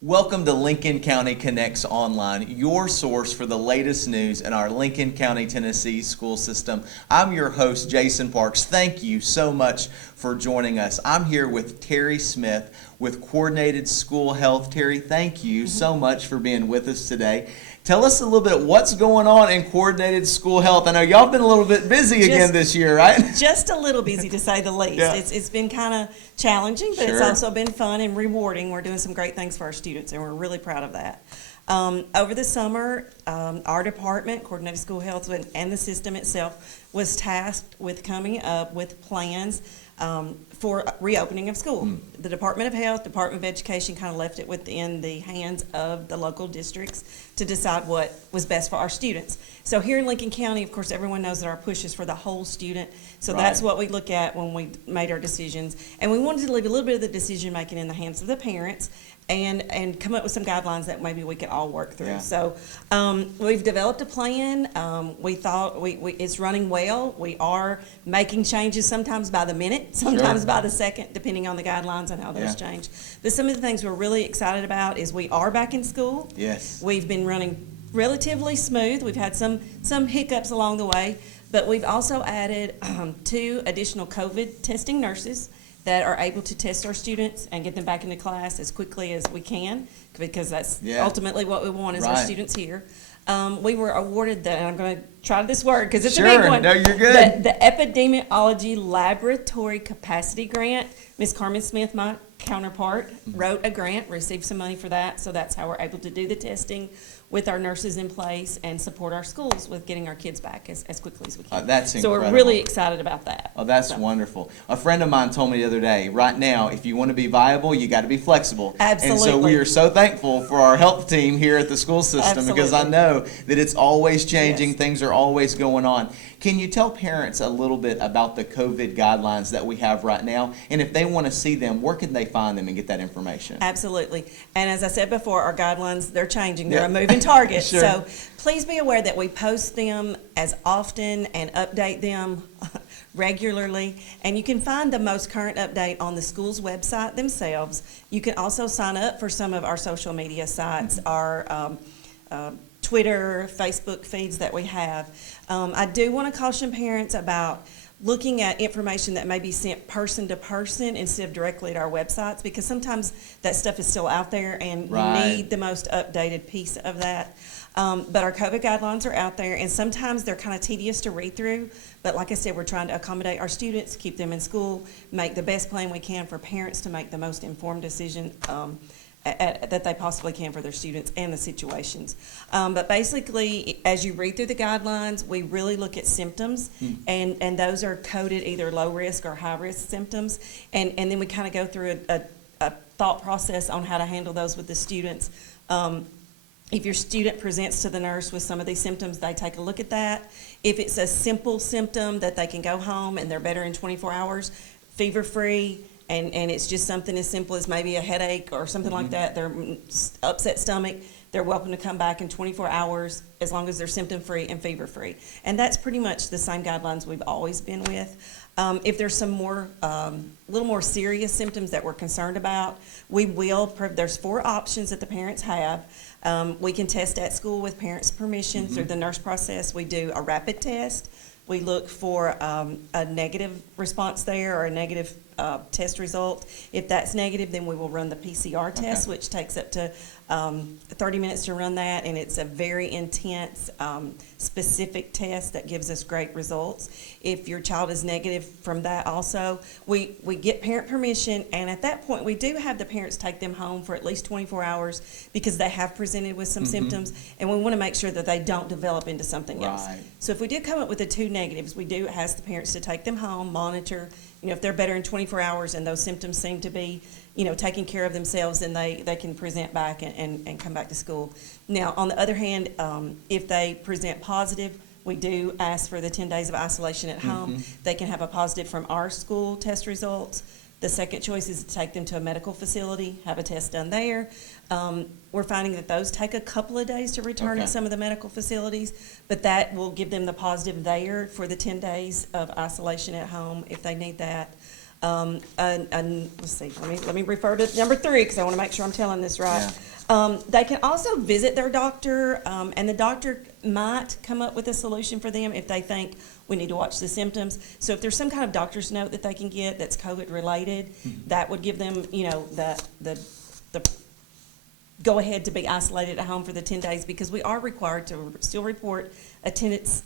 Welcome to Lincoln County Connects Online, your source for the latest news in our Lincoln County, Tennessee school system. I'm your host, Jason Parks. Thank you so much for joining us. I'm here with Terri Smith with Coordinated School Health. Terri, thank you so much for being with us today. Tell us a little bit what's going on in Coordinated School Health. I know y'all been a little bit busy again this year, right? Just a little busy, to say the least. Yeah. It's been kind of challenging, but it's Sure. also been fun and rewarding. We're doing some great things for our students, and we're really proud of that. Over the summer, our department, Coordinated School Health, and the system itself was tasked with coming up with plans for reopening of school. The Department of Health, Department of Education kind of left it within the hands of the local districts to decide what was best for our students. So here in Lincoln County, of course, everyone knows that our push is for the whole student. So Right. that's what we look at when we made our decisions. And we wanted to leave a little bit of the decision making in the hands of the parents and come up with some guidelines that maybe we could all work through. Yeah. So we've developed a plan. We thought it's running well. We are making changes sometimes by the minute, sometimes by the second, depending on the guidelines and how those change. But some of the things we're really excited about is we are back in school. Yes. We've been running relatively smooth. We've had some hiccups along the way, but we've also added 2 additional COVID testing nurses that are able to test our students and get them back into class as quickly as we can, because that's ultimately what we want is our students here. We were awarded and I'm going to try this word because it's a big one. No, you're good. The Epidemiology Laboratory Capacity Grant. Ms. Carmen Smith, my counterpart, wrote a grant, received some money for that, so that's how we're able to do the testing with our nurses in place and support our schools with getting our kids back as quickly as we can. That's so incredible. we're really excited about that. Oh, that's wonderful. A friend of mine told me the other day, right now, if you want to be viable, you got to be flexible. Absolutely. And so we are so thankful for our health team here at the school system because I know that it's always changing, things are always going on. Can you tell parents a little bit about the COVID guidelines that we have right now? And if they want to see them, where can they find them and get that information? Absolutely. And as I said before, our guidelines, they're changing. They're a moving target. Sure. So please be aware that we post them as often and update them regularly. And you can find the most current update on the school's website themselves. You can also sign up for some of our social media sites, our Twitter, Facebook feeds that we have. I do want to caution parents about looking at information that may be sent person to person instead of directly at our websites, because sometimes that stuff is still out there and you need the most updated piece of that. But our COVID guidelines are out there, and sometimes they're kind of tedious to read through. But like I said, we're trying to accommodate our students, keep them in school, make the best plan we can for parents to make the most informed decision that they possibly can for their students and the situations. But basically, as you read through the guidelines, we really look at symptoms, and those are coded either low risk or high risk symptoms. And then we kind of go through a thought process on how to handle those with the students. If your student presents to the nurse with some of these symptoms, they take a look at that. If it's a simple symptom that they can go home and they're better in 24 hours, fever-free, and it's just something as simple as maybe a headache or something like that, they're upset stomach, they're welcome to come back in 24 hours as long as they're symptom-free and fever-free. And that's pretty much the same guidelines we've always been with. If there's some more, little more serious symptoms that we're concerned about, we will, there's 4 options that the parents have. We can test at school with parents' permission through the nurse process. We do a rapid test. We look for a negative response there or a negative test result. If that's negative, then we will run the PCR test, which takes up to 30 minutes to run that, and it's a very intense, specific test that gives us great results. If your child is negative from that also, we get parent permission, and at that point, we do have the parents take them home for at least 24 hours because they have presented with some symptoms, and we want to make sure that they don't develop into something else. So if we do come up with the 2 negatives, we do ask the parents to take them home, monitor. If they're better in 24 hours and those symptoms seem to be, taking care of themselves, then they can present back and come back to school. Now, on the other hand, if they present positive, we do ask for the 10 days of isolation at home. They can have a positive from our school test results. The second choice is to take them to a medical facility, have a test done there. We're finding that those take a couple of days to return at some of the medical facilities, but that will give them the positive there for the 10 days of isolation at home if they need that. And let's see, let me refer to number 3 because I want to make sure I'm telling this right. They can also visit their doctor, and the doctor might come up with a solution for them if they think we need to watch the symptoms. So if there's some kind of doctor's note that they can get that's COVID related, that would give them, the go ahead to be isolated at home for the 10 days, because we are required to still report attendance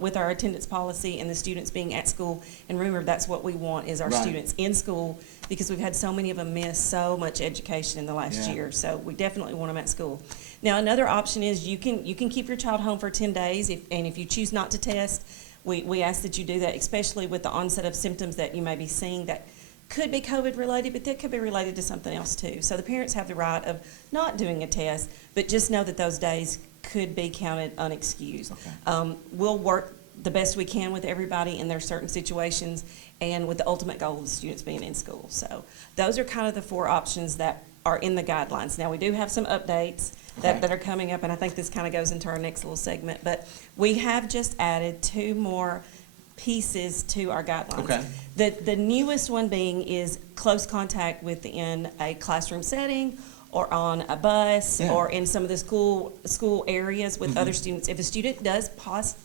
with our attendance policy and the students being at school. And remember, that's what we want, is our Right. students in school, because we've had so many of them miss so much education in the last year. So we definitely want them at school. Now, another option is you can keep your child home for 10 days, and if you choose not to test, we ask that you do that, especially with the onset of symptoms that you may be seeing that could be COVID related, but that could be related to something else too. So the parents have the right of not doing a test, but just know that those days could be counted unexcused. Okay. We'll work the best we can with everybody in their certain situations, and with the ultimate goal of the students being in school. So those are kind of the 4 options that are in the guidelines. Now, we do have some updates that are coming up, and I think this kind of goes into our next little segment, but we have just added 2 more pieces to our guidelines. Okay. The newest one being is close contact within a classroom setting, or on a bus, or in some of the school areas with other students. If a student does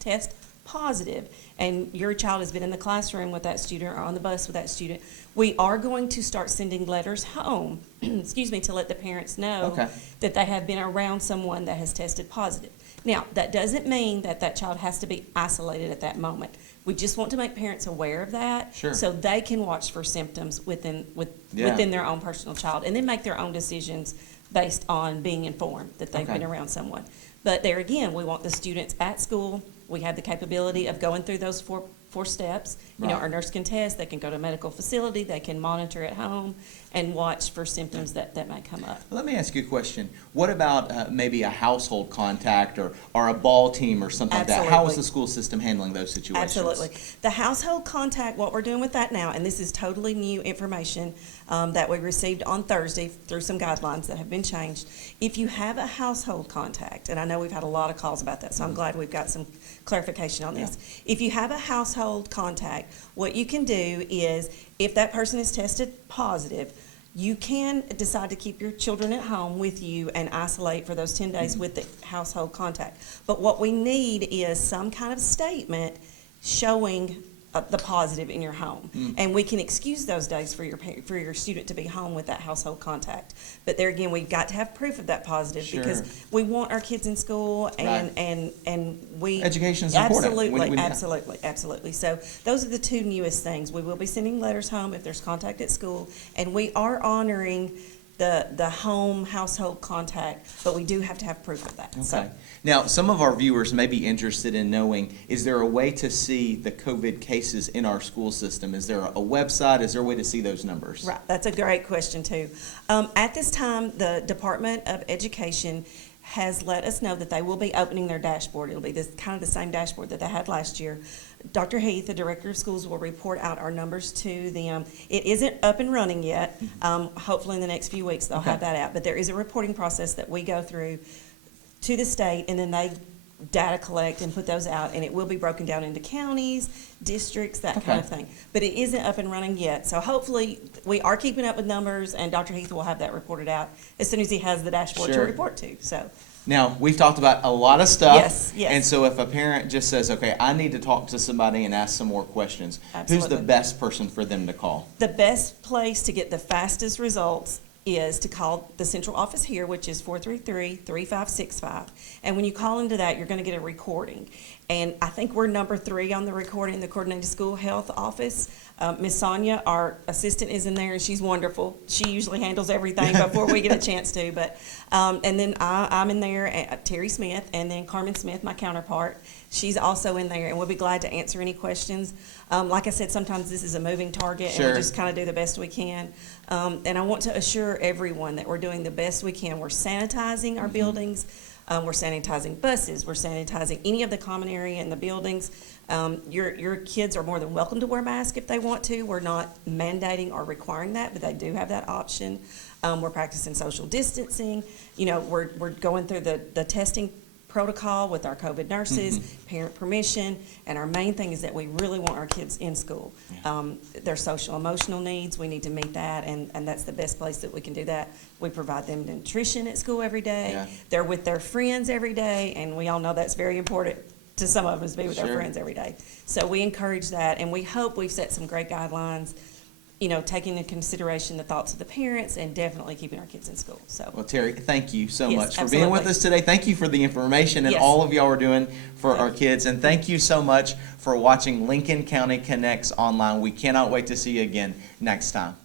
test positive and your child has been in the classroom with that student or on the bus with that student, we are going to start sending letters home, excuse me, to let the parents know that they have been around someone that has tested positive. Now, that doesn't mean that that child has to be isolated at that moment. We just want to make parents aware of that, so they can watch for symptoms within their own personal child, and then make their own decisions based on being informed that they've been around someone. But there again, we want the students at school. We have the capability of going through those four steps. Our nurse can test, they can go to a medical facility, they can monitor at home and watch for symptoms that may come up. Let me ask you a question. What about maybe a household contact or a ball team or something like that? How is the school system handling those situations? Absolutely. The household contact, what we're doing with that now, and this is totally new information that we received on Thursday through some guidelines that have been changed. If you have a household contact, and I know we've had a lot of calls about that, so I'm glad we've got some clarification on this. If you have a household contact, what you can do is, if that person is tested positive, you can decide to keep your children at home with you and isolate for those 10 days with the household contact. But what we need is some kind of statement showing the positive in your home, and we can excuse those days for your student to be home with that household contact. But there again, we've got to have proof of that positive, because we want our kids in school, and we education is important. Absolutely. So those are the 2 newest things. We will be sending letters home if there's contact at school, and we are honoring the home household contact, but we do have to have proof of that. So, now, some of our viewers may be interested in knowing, is there a way to see the COVID cases in our school system? Is there a website? Is there a way to see those numbers? Right, that's a great question too. At this time, the Department of Education has let us know that they will be opening their dashboard. It'll be kind of the same dashboard that they had last year. Dr. Heath, the Director of Schools, will report out our numbers to them. It isn't up and running yet. Hopefully in the next few weeks they'll have that out. But there is a reporting process that we go through to the state, and then they data collect and put those out, and it will be broken down into counties, districts, that kind of thing. But it isn't up and running yet. So hopefully we are keeping up with numbers, and Dr. Heath will have that reported out as soon as he has the dashboard to report to. So. Now, we've talked about a lot of stuff. Yes. And so if a parent just says, okay, I need to talk to somebody and ask some more questions, who's the best person for them to call? The best place to get the fastest results is to call the central office here, which is 433-3565. And when you call into that, you're going to get a recording. And I think we're number 3 on the recording, the Coordinated School Health Office. Miss Sonia, our assistant, is in there, and she's wonderful. She usually handles everything before we get a chance to. But and then I'm in there, Terri Smith, and then Carmen Smith, my counterpart. She's also in there, and we'll be glad to answer any questions. Like I said, sometimes this is a moving target, and we just kind of do the best we can. And I want to assure everyone that we're doing the best we can. We're sanitizing our buildings. We're sanitizing buses. We're sanitizing any of the common area in the buildings. Your kids are more than welcome to wear masks if they want to. We're not mandating or requiring that, but they do have that option. We're practicing social distancing. We're going through the testing protocol with our COVID nurses, parent permission, and our main thing is that we really want our kids in school. Their social emotional needs, we need to meet that, and that's the best place that we can do that. We provide them nutrition at school every day. Yeah. They're with their friends every day, and we all know that's very important to some of us, be with our Sure. friends every day. So we encourage that, and we hope we've set some great guidelines, you know, taking into consideration the thoughts of the parents and definitely keeping our kids in school. So, Well, Terry, thank you so Yes, much for being with absolutely. us today. Thank you for the information and Yes. all of y'all are doing for Thank our kids. And thank you so much for watching Lincoln County Connects online. We cannot wait to see you again next time.